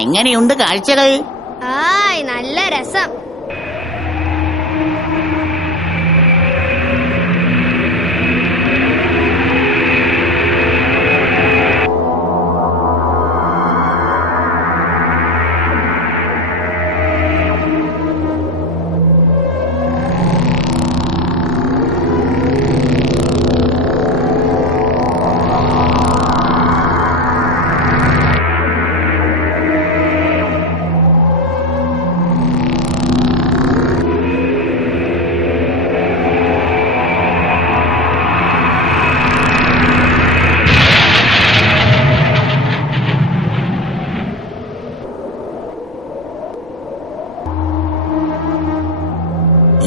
എങ്ങനെയുണ്ട് കാഴ്ചകൾ? നല്ല രസം.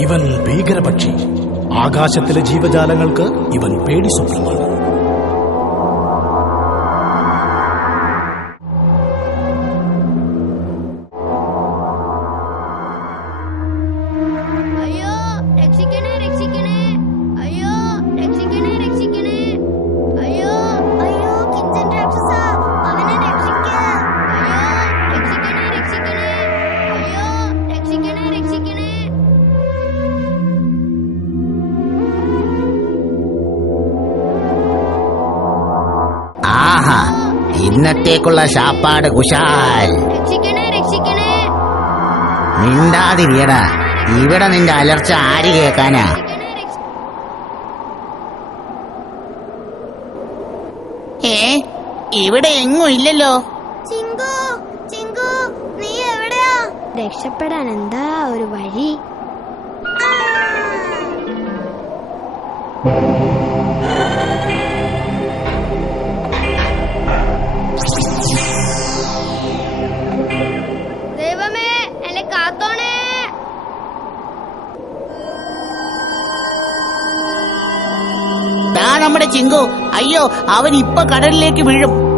ഇവൻ ഭീകരപക്ഷി. ആകാശത്തിലെ ജീവജാലങ്ങൾക്ക് ഇവൻ പേടി സ്വപ്നമാണ്. അയ്യോ രക്ഷിക്കണേ, രക്ഷിക്കണേ, അയ്യോ രക്ഷിക്കണേ, രക്ഷിക്കണേ, അയ്യോ അയ്യോ കിഞ്ചൻ രാക്ഷസ, അവനെ രക്ഷിക്ക്, അയ്യോ രക്ഷിക്കണേ, രക്ഷിക്കണേ, അയ്യോ രക്ഷിക്കണേ, രക്ഷിക്കണേ. ആഹാ, ഇന്നത്തേക്കുള്ള ശാപ്പാട് കുശാൽ. രക്ഷിക്കണേ, രക്ഷിക്കണേ, മിണ്ടാതിരിയടാ, ഇവിടെ നിന്റെ അലർച്ച ആര് കേൾക്കാനാ? ഇവിടെ എങ്ങും ഇല്ലല്ലോ. ചിങ്കു, ചിങ്കു, നീ എവിടെയാ? രക്ഷപ്പെടാൻ എന്താ ഒരു വഴി? ദൈവമേ, എന്നെ കാത്തോണേ. ദാ നമ്മുടെ ചിങ്കു. അയ്യോ, അവൻ ഇപ്പൊ കടലിലേക്ക് വീഴും.